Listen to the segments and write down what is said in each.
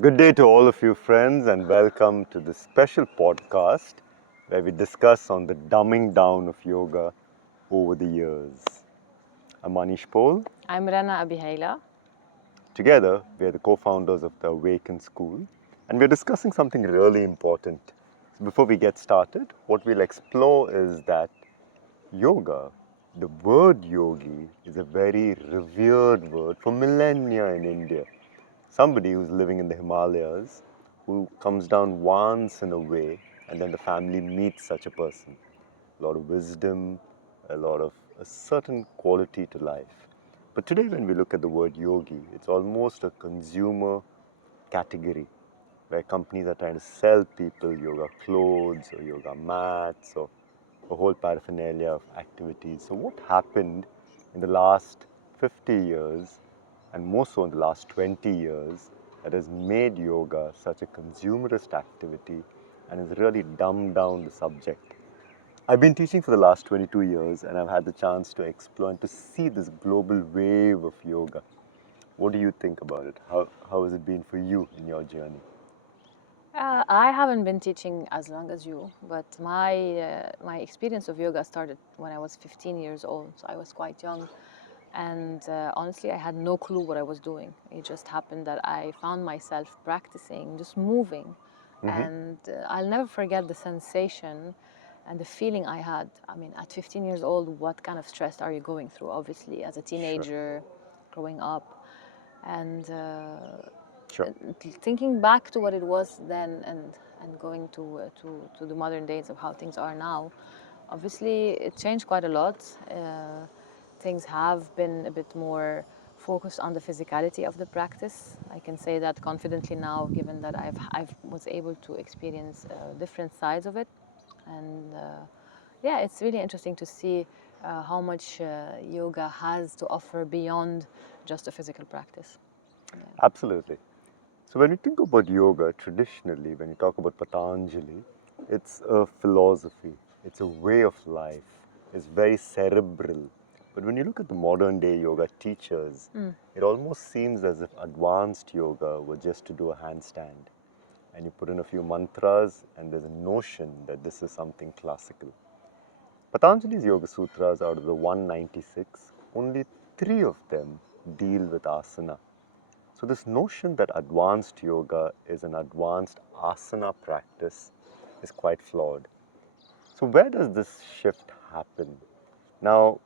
Good day to all of you friends and welcome to this special podcast where we discuss on the dumbing down of yoga over the years. I'm Manish Pole. I'm Rana Abihayla. Together, we are the co-founders of the Awaken school and we're discussing something really important. So before we get started, what we'll explore is that yoga, the word yogi, is a very revered word for millennia in India. Somebody who's living in the Himalayas who comes down once in a way and then the family meets such a person. A lot of wisdom, a lot of a certain quality to life. But today, when we look at the word yogi, it's almost a consumer category where companies are trying to sell people yoga clothes or yoga mats or a whole paraphernalia of activities. So, what happened in the last 50 years and more so in the last 20 years that has made yoga such a consumerist activity and has really dumbed down the subject? I've been teaching for the last 22 years and I've had the chance to explore and to see this global wave of yoga. What do you think about it? How has it been for you in your journey? I haven't been teaching as long as you, but my experience of yoga started when I was 15 years old. So I was quite young, and honestly, I had no clue what I was doing. It just happened that I found myself practicing, just moving, Mm-hmm. and I'll never forget the sensation and the feeling I had. I mean, at 15 years old, what kind of stress are you going through? Obviously, as a Sure. teenager, growing up, and Sure. thinking back to what it was then and going to the modern days of how things are now, obviously it changed quite a lot. Things have been a bit more focused on the physicality of the practice. I can say that confidently now, given that I've was able to experience different sides of it, and yeah, it's really interesting to see how much yoga has to offer beyond just a physical practice. Yeah. Absolutely. So when you think about yoga, traditionally, when you talk about Patanjali, it's a philosophy, it's a way of life, it's very cerebral. But when you look at the modern day yoga teachers, it almost seems as if advanced yoga were just to do a handstand. And you put in a few mantras, and there's a notion that this is something classical. Patanjali's Yoga Sutras, out of the 196, only three of them deal with asana. So, this notion that advanced yoga is an advanced asana practice is quite flawed. So, where does this shift happen? Now,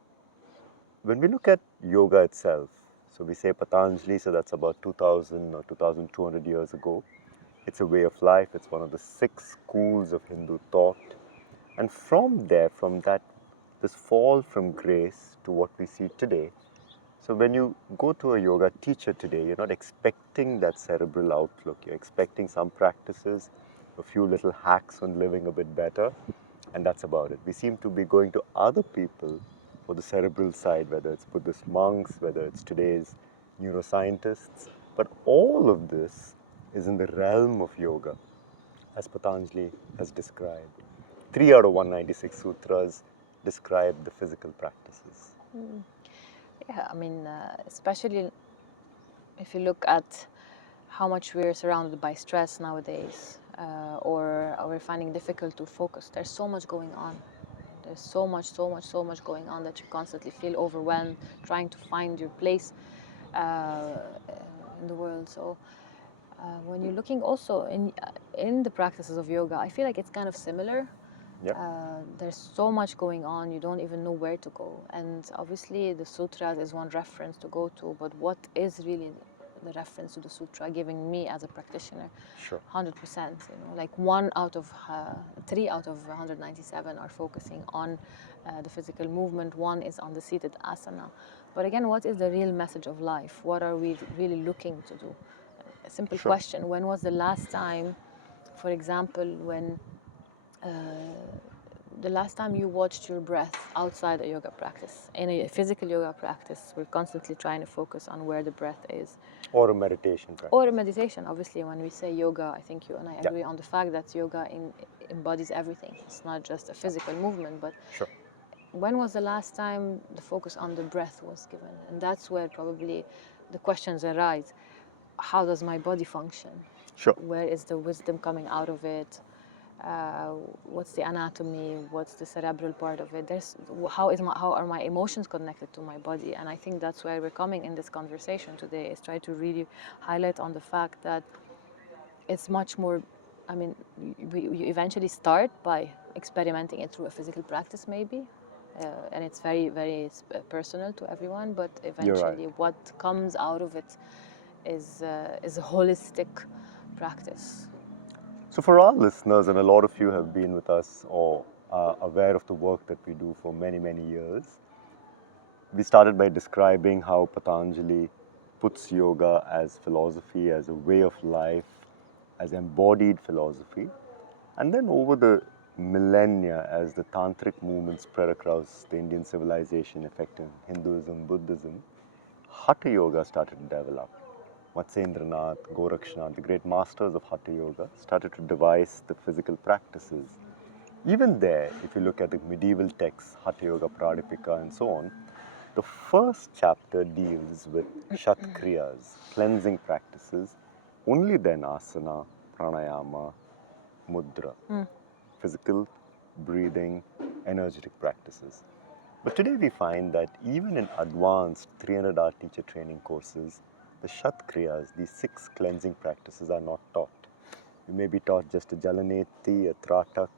when we look at yoga itself, so we say Patanjali, so that's about 2000 or 2200 years ago. It's a way of life, it's one of the six schools of Hindu thought. And from there, from that, this fall from grace to what we see today. So when you go to a yoga teacher today, you're not expecting that cerebral outlook. You're expecting some practices, a few little hacks on living a bit better, and that's about it. We seem to be going to other people for the cerebral side, whether it's Buddhist monks, whether it's today's neuroscientists. But all of this is in the realm of yoga, as Patanjali has described. 3 out of 196 sutras describe the physical practices. Yeah, I mean, especially if you look at how much we're surrounded by stress nowadays, or we're finding difficult to focus. There's so much going on. There's so much going on that you constantly feel overwhelmed, trying to find your place uh, in the world. So when you're looking also in the practices of yoga, I feel like it's kind of similar. Yep, There's so much going on, you don't even know where to go. And obviously, the sutras is one reference to go to, but what is really the reference to the sutra giving me as a practitioner? sure. 100%. You know, like one out of 3 out of 197 are focusing on the physical movement. One is on the seated asana. But again, what is the real message of life? What are we really looking to do? A simple Sure. question: when was the last time, for example, when the last time you watched your breath outside a yoga practice? In a physical yoga practice, we're constantly trying to focus on where the breath is. Or a meditation Or a practice. meditation, obviously, when we say yoga, I think you and I Yeah, agree on the fact that yoga embodies everything. It's not just a physical movement, but sure. when was the last time the focus on the breath was given? And that's where probably the questions arise. how does my body function? Sure. Where is the wisdom coming out of it? What's the anatomy? What's the cerebral part of it? How are my emotions connected to my body? And I think that's where we're coming in this conversation today, is try to really highlight on the fact that it's much more. I mean, you eventually start by experimenting it through a physical practice, maybe, and it's very, very personal to everyone. But You're right. eventually, what comes out of it is a holistic practice. So, for our listeners, and a lot of you have been with us or are aware of the work that we do for many, many years, we started by describing how Patanjali puts yoga as philosophy, as a way of life, as embodied philosophy. And then over the millennia, as the tantric movement spread across the Indian civilization, affecting Hinduism, Buddhism, Hatha Yoga started to develop. Matsyendranath, Gorakshnath, the great masters of Hatha Yoga, started to devise the physical practices. Even there, if you look at the medieval texts, Hatha Yoga, Pradipika, and so on, the first chapter deals with shatkriyas, cleansing practices, only then asana, pranayama, mudra, physical, breathing, energetic practices. But today we find that even in advanced 300-hour teacher training courses, the Shatkriyas, these 6 cleansing practices, are not taught. You may be taught just a Jalaneti, a Tratak,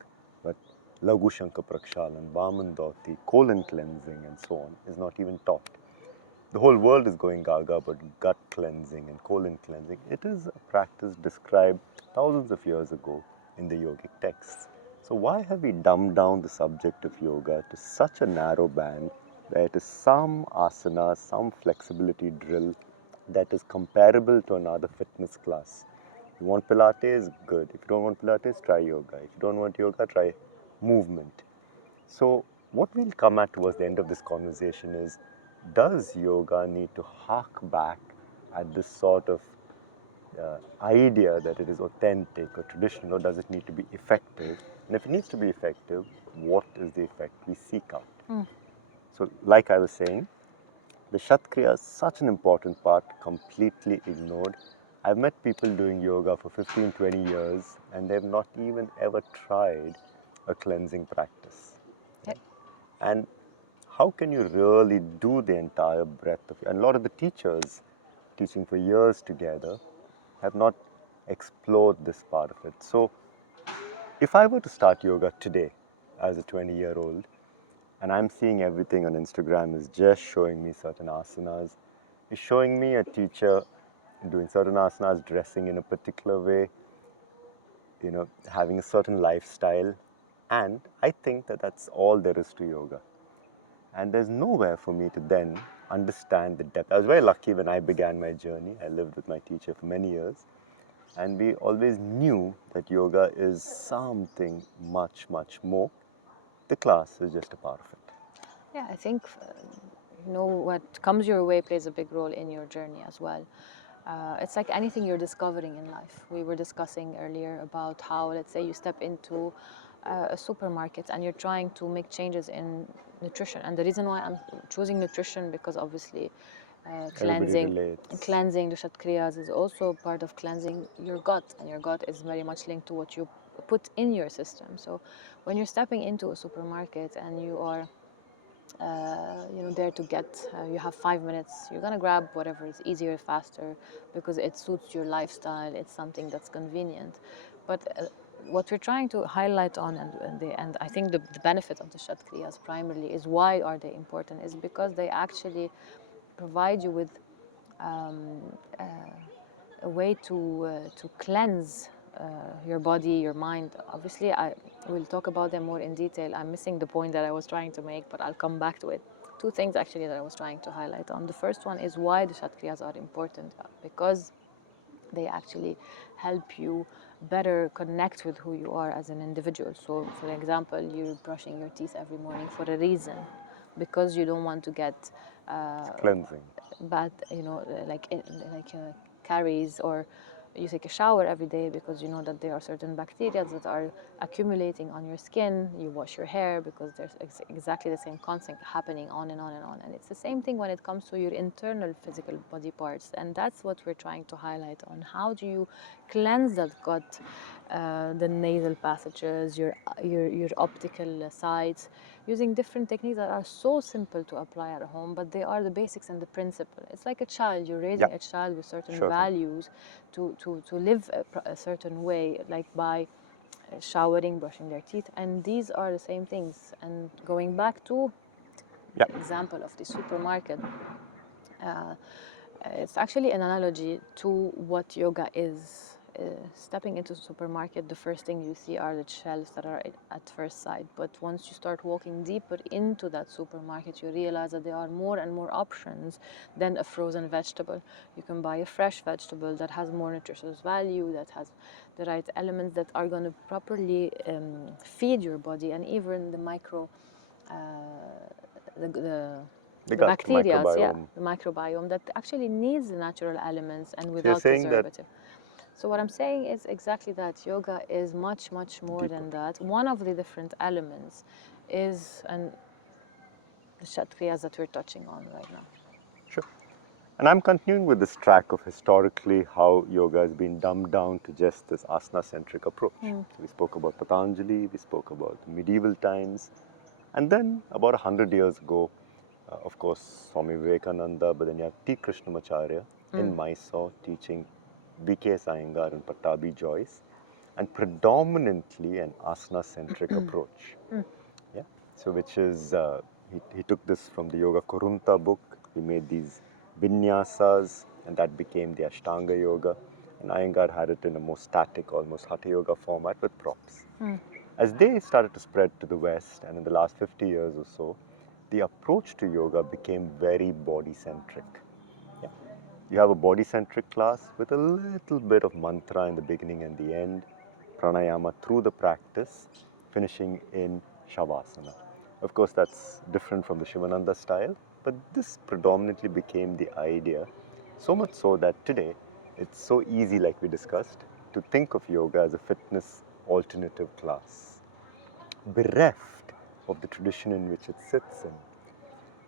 but Lagu Shanka Prakshalan, Vamandoti, colon cleansing, and so on is not even taught. The whole world is going gaga about gut cleansing and colon cleansing. It is a practice described thousands of years ago in the yogic texts. So why have we dumbed down the subject of yoga to such a narrow band where it is some asana, some flexibility drill that is comparable to another fitness class? If you want Pilates, good. If you don't want Pilates, try yoga. If you don't want yoga, try movement. So, what we'll come at towards the end of this conversation is, does yoga need to hark back at this sort of idea that it is authentic or traditional, or does it need to be effective? And if it needs to be effective, what is the effect we seek out? So, like I was saying, the Shatkriya is such an important part, completely ignored. I've met people doing yoga for 15, 20 years, and they've not even ever tried a cleansing practice. Yep. And how can you really do the entire breadth of it? And a lot of the teachers teaching for years together have not explored this part of it. So, if I were to start yoga today as a 20-year-old, and I'm seeing everything on Instagram is just showing me certain asanas, is showing me a teacher doing certain asanas, dressing in a particular way, having a certain lifestyle, and I think that that's all there is to yoga. And there's nowhere for me to then understand the depth. I was very lucky when I began my journey. I lived with my teacher for many years, and we always knew that yoga is something much, much more. The class is just a part of it. Yeah, I think what comes your way plays a big role in your journey as well. It's like anything you're discovering in life. We were discussing earlier about how, let's say, you step into a supermarket and you're trying to make changes in nutrition. And the reason why I'm choosing nutrition, because obviously Everybody cleansing relates. cleansing the shatkriyas is also part of cleansing your gut, and your gut is very much linked to what you put in your system. So when you're stepping into a supermarket and you are there to get, you have 5 minutes, you're gonna grab whatever is easier, faster, because it suits your lifestyle, it's something that's convenient. But what we're trying to highlight on, and I think the benefit of the shatkriyas primarily is, why are they important, is because they actually provide you with a way to cleanse your body, your mind. Obviously, I will talk about them more in detail. I'm missing the point that I was trying to make, but I'll come back to it. Two things actually that I was trying to highlight on. The first one is why the shatkriyas are important, because they actually help you better connect with who you are as an individual. So, for example, you're brushing your teeth every morning for a reason, because you don't want to get It's cleansing. bad, like caries or You take a shower every day because you know that there are certain bacteria that are accumulating on your skin. You wash your hair because there's exactly the same concept happening on and on and on. And it's the same thing when it comes to your internal physical body parts. And that's what we're trying to highlight on how do you cleanse that gut, the nasal passages, your optical sides, using different techniques that are so simple to apply at home, but they are the basics and the principle. It's like a child. You're Yeah, raising a child with certain sure thing. values to live a certain way, like by showering, brushing their teeth, and these are the same things. And going back to Yeah, the example of the supermarket, uh, it's actually an analogy to what yoga is. Stepping into the supermarket, the first thing you see are the shelves that are at first sight. But once you start walking deeper into that supermarket, you realize that there are more and more options than a frozen vegetable. You can buy a fresh vegetable that has more nutritious value, that has the right elements that are going to properly feed your body, and even the micro uh, the the the gut, the bacteria, yeah, microbiome. the microbiome that actually needs the natural elements and So you're without saying that preservative. So what I'm saying is exactly that yoga is much, much more deeper. than that. One of the different elements is and the shatriyas that we're touching on right now. Sure. And I'm continuing with this track of historically how yoga has been dumbed down to just this asana centric approach. So we spoke about Patanjali, we spoke about medieval times, and then about 100 years ago, of course, Swami Vivekananda, but then you have T. Krishnamacharya in Mysore teaching B.K.S. Iyengar and Pattabi Joyce, and predominantly an asana centric approach. Yeah. So, which is, he took this from the Yoga Kurunta book. He made these vinyasas, and that became the Ashtanga Yoga. And Iyengar had it in a more static, almost Hatha Yoga format with props. As they started to spread to the West, and in the last 50 years or so, the approach to yoga became very body centric. Yeah. You have a body centric class with a little bit of mantra in the beginning and the end, pranayama through the practice, finishing in shavasana. Of course, that's different from the Shivananda style, but this predominantly became the idea, so much so that today it's so easy, like we discussed, to think of yoga as a fitness alternative class, bereft of the tradition in which it sits in,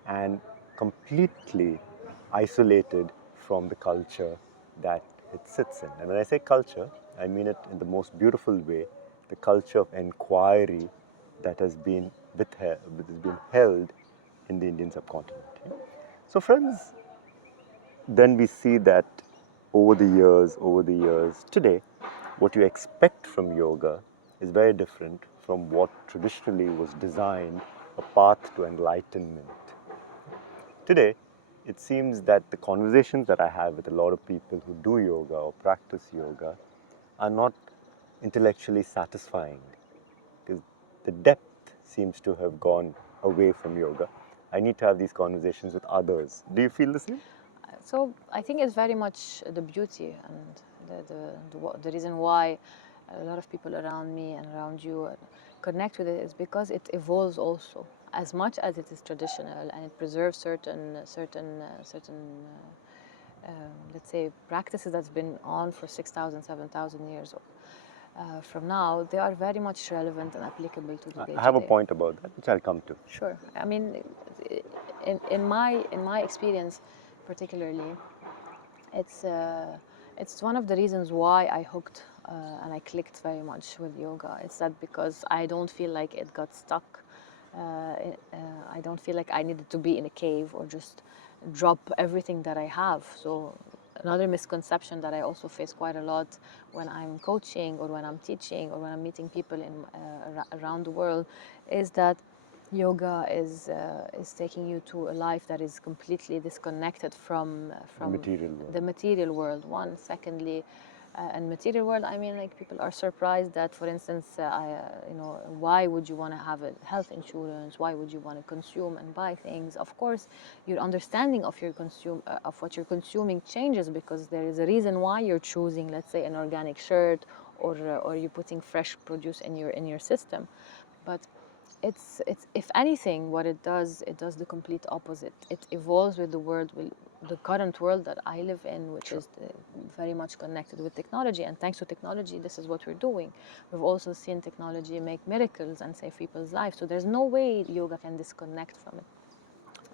and completely isolated from the culture that it sits in. And when I say culture, I mean it in the most beautiful way, the culture of enquiry that has been held in the Indian subcontinent. Yeah? So friends, then we see that over the years, today, what you expect from yoga is very different from what traditionally was designed a path to enlightenment. Today, it seems that the conversations that I have with a lot of people who do yoga or practice yoga are not intellectually satisfying because the depth seems to have gone away from yoga. I need to have these conversations with others. Do you feel the same? So I think it's very much the beauty and the reason why a lot of people around me and around you connect with it is because it evolves also. As much as it is traditional and it preserves certain let's say practices that's been on for 6,000, 7,000 years from now, they are very much relevant and applicable to the day I to have a day. point about that, which I'll come to. Sure. I mean, in my experience, particularly, it's uh, it's one of the reasons why I hooked and I clicked very much with yoga. It's that because I don't feel like it got stuck. I don't feel like I needed to be in a cave or just drop everything that I have. So another misconception that I also face quite a lot when I'm coaching or when I'm teaching or when I'm meeting people in around the world is that yoga is taking you to a life that is completely disconnected The material world. the material world. One, secondly, and material world, I mean, like people are surprised that, for instance, you know, why would you want to have a health insurance? Why would you want to consume and buy things? Of course, your understanding of of what you're consuming changes because there is a reason why you're choosing, let's say, an organic shirt or you're putting fresh produce in your system, but it's if anything what it does the complete opposite. It evolves with the world the current world that I live in, which Sure. is very much connected with technology. And thanks to technology, this is what we're doing. We've also seen technology make miracles and save people's lives. So there's no way yoga can disconnect from it.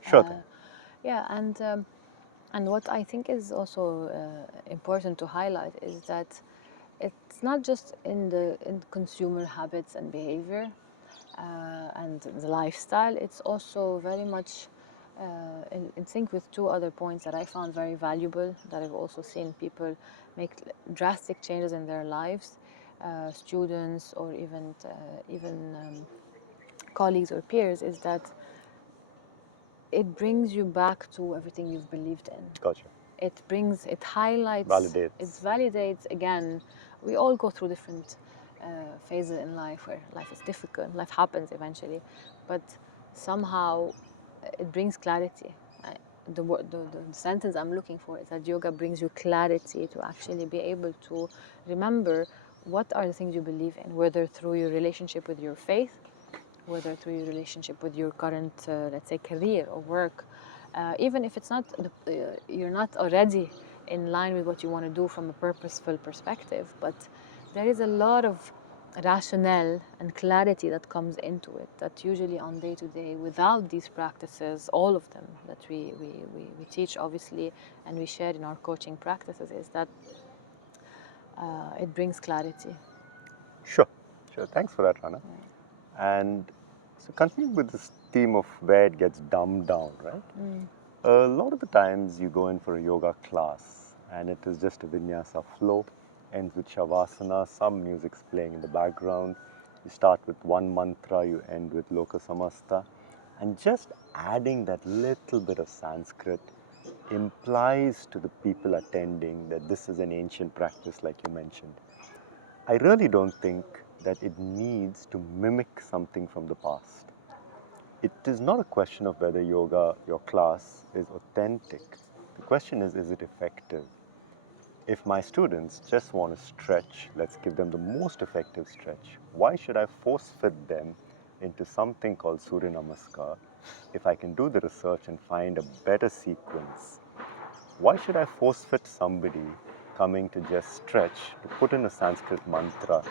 Sure thing. Yeah, and what I think is also important to highlight is that it's not just in consumer habits and behavior and the lifestyle. It's also very much in sync with two other points that I found very valuable. That I've also seen people make drastic changes in their lives, students or even colleagues or peers. Is that it brings you back to everything you've believed in. Gotcha. It highlights, it Validates. validates again. We all go through different phases in life where life is difficult, life happens eventually, but somehow it brings clarity. The sentence I'm looking for is that yoga brings you clarity to actually be able to remember what are the things you believe in, whether through your relationship with your faith, whether through your relationship with your current, let's say, career or work, even if it's not you're not already in line with what you want to do from a purposeful perspective, but there is a lot of rationale and clarity that comes into it that usually on day to day, without these practices, all of them that we teach obviously and we share in our coaching practices, is that it brings clarity. Sure. Sure. Thanks for that, Rana. And so continuing with this theme of where it gets dumbed down, right? A lot of the times you go in for a yoga class and it is just a vinyasa flow, ends with shavasana, some music's playing in the background. You start with one mantra, you end with loka samasta. And just adding that little bit of Sanskrit implies to the people attending that this is an ancient practice, like you mentioned. I really don't think that it needs to mimic something from the past. It is not a question of whether yoga, your class, is authentic. The question is it effective? If my students just want to stretch, let's give them the most effective stretch. Why should I force fit them into something called Surya Namaskar if I can do the research and find a better sequence? Why should I force fit somebody coming to just stretch to put in a Sanskrit mantra?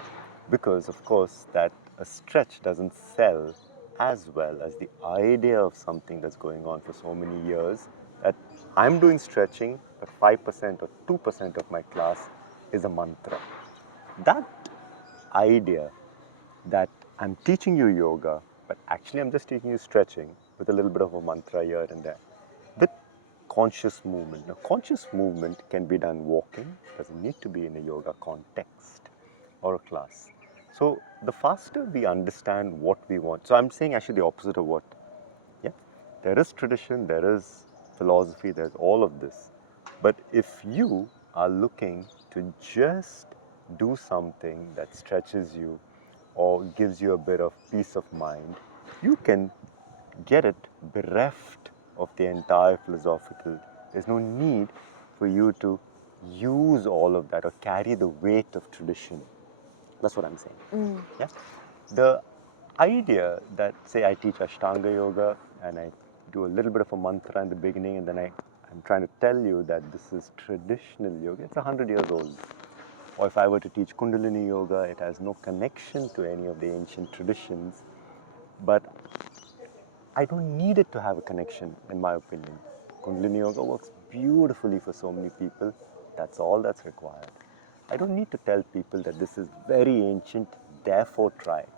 Because, of course, that a stretch doesn't sell as well as the idea of something that's going on for so many years, that I'm doing stretching, but 5% or 2% of my class is a mantra. That idea that I'm teaching you yoga, but actually I'm just teaching you stretching with a little bit of a mantra here and there, with conscious movement. Now, conscious movement can be done walking, doesn't need to be in a yoga context or a class. So the faster we understand what we want, so I'm saying actually the opposite of what, yeah, there is tradition, there is philosophy, there's all of this. But if you are looking to just do something that stretches you or gives you a bit of peace of mind, you can get it bereft of the entire philosophical. There's no need for you to use all of that or carry the weight of tradition. That's what I'm saying. Yeah. The idea that, say, I teach Ashtanga yoga and I do a little bit of a mantra in the beginning, and then I'm trying to tell you that this is traditional yoga. It's 100 years old. Or if I were to teach Kundalini yoga, it has no connection to any of the ancient traditions. But I don't need it to have a connection, in my opinion. Kundalini yoga works beautifully for so many people. That's all that's required. I don't need to tell people that this is very ancient, therefore try it.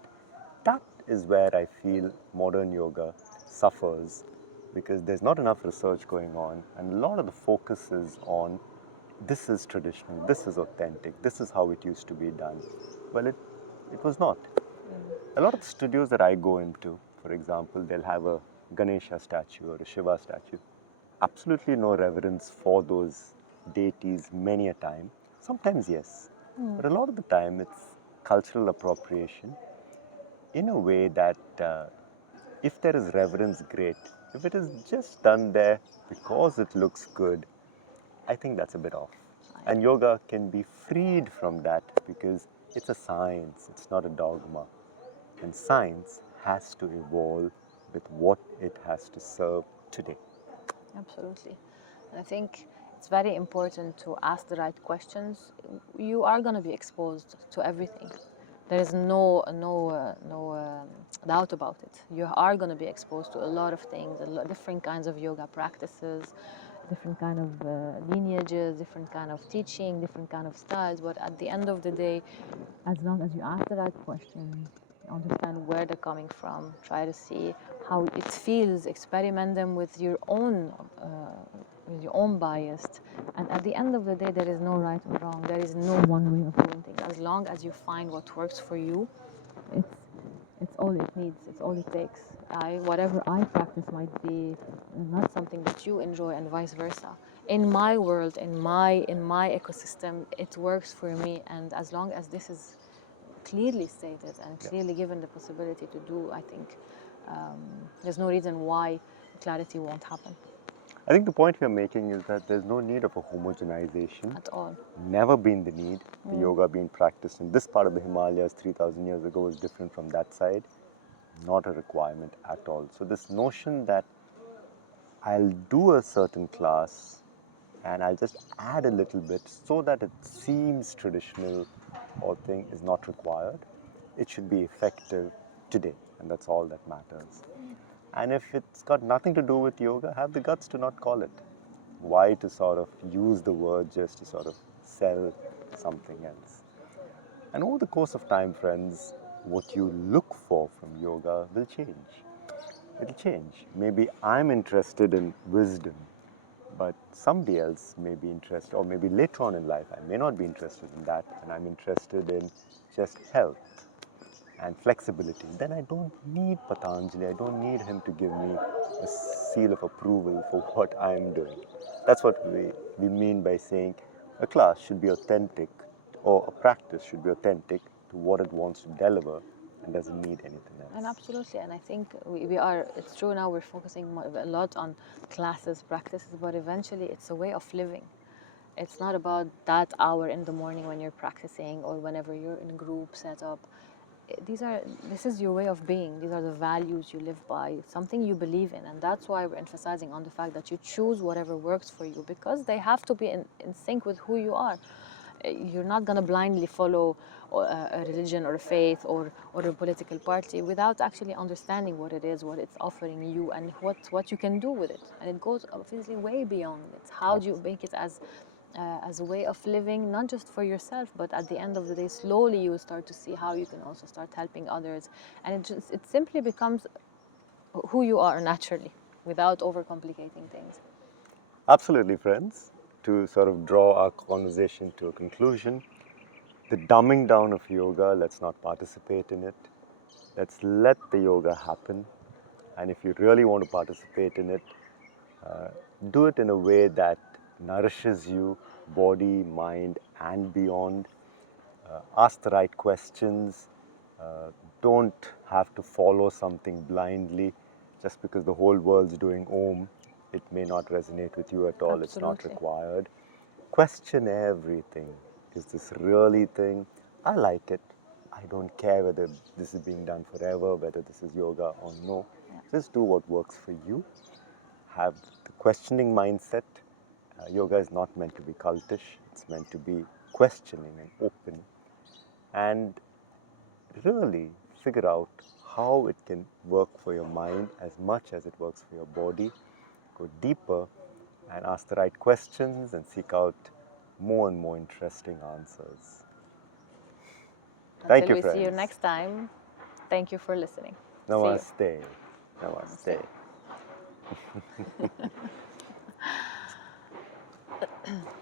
That is where I feel modern yoga suffers, because there's not enough research going on, and a lot of the focus is on this is traditional, this is authentic, this is how it used to be done. Well, it was not. A lot of the studios that I go into, for example, they'll have a Ganesha statue or a Shiva statue. Absolutely no reverence for those deities many a time. Sometimes, yes. But a lot of the time, it's cultural appropriation in a way that if there is reverence, great. If it is just done there because it looks good, I think that's a bit off. And yoga can be freed from that because it's a science, it's not a dogma. And science has to evolve with what it has to serve today. Absolutely. I think it's very important to ask the right questions. You are going to be exposed to everything. There is no doubt about it. You are going to be exposed to a lot of things, different kinds of yoga practices, different kind of lineages, different kind of teaching, different kind of styles. But at the end of the day, as long as you ask the right questions, understand where they're coming from, try to see how it feels, experiment them with your own bias. And at the end of the day, there is no right or wrong. There is no one way of doing things. As long as you find what works for you, it's it's all it needs. It's all it takes. Whatever I practice might be not something that you enjoy, and vice versa. In my world, in my ecosystem, it works for me. And as long as this is clearly stated and Yeah. clearly given the possibility to do, I think there's no reason why clarity won't happen I think the point you're making is that there's no need of a homogenization. at all. Never been the need. The yoga being practiced in this part of the Himalayas 3,000 years ago was different from that side. Not a requirement at all. So this notion that I'll do a certain class and I'll just add a little bit so that it seems traditional or thing is not required. It should be effective today, and that's all that matters. And if it's got nothing to do with yoga, have the guts to not call it. Why to sort of use the word just to sort of sell something else? And over the course of time, friends, what you look for from yoga will change. It'll change. Maybe I'm interested in wisdom, but somebody else may be interested, or maybe later on in life, I may not be interested in that, and I'm interested in just health and flexibility. Then I don't need Patanjali. I don't need him to give me a seal of approval for what I'm doing. That's what we mean by saying a class should be authentic, or a practice should be authentic to what it wants to deliver and doesn't need anything And else. absolutely, and I think we are, it's true now we're focusing a lot on classes, practices, but eventually it's a way of living. It's not about that hour in the morning when you're practicing or whenever you're in a group set up. This is your way of being. These are the values you live by, something you believe in. And that's why we're emphasizing on the fact that you choose whatever works for you, because they have to be in sync with who you are. You're not going to blindly follow a religion or a faith or a political party without actually understanding what it is, what it's offering you, and what you can do with it. And it goes obviously way beyond. It's how do you make it as a way of living, not just for yourself, but at the end of the day, slowly you will start to see how you can also start helping others. And it simply becomes who you are naturally without overcomplicating things. Absolutely, friends. To sort of draw our conversation to a conclusion, the dumbing down of yoga, let's not participate in it. Let's let the yoga happen. And if you really want to participate in it, do it in a way that nourishes you, body, mind, and beyond. Ask the right questions. Don't have to follow something blindly just because the whole world's doing Om. It may not resonate with you at all. It's not Absolutely. required. Question everything. Is this really thing? I like it. I don't care whether this is being done forever, whether this is yoga or no. Yeah. Just do what works for you. Have the questioning mindset. Yoga is not meant to be cultish. It's meant to be questioning and open. And really figure out how it can work for your mind as much as it works for your body. Go deeper and ask the right questions and seek out more and more interesting answers. Thank Until you, we see you friends. next time, thank you for listening. See you. Namaste. Namaste. Namaste.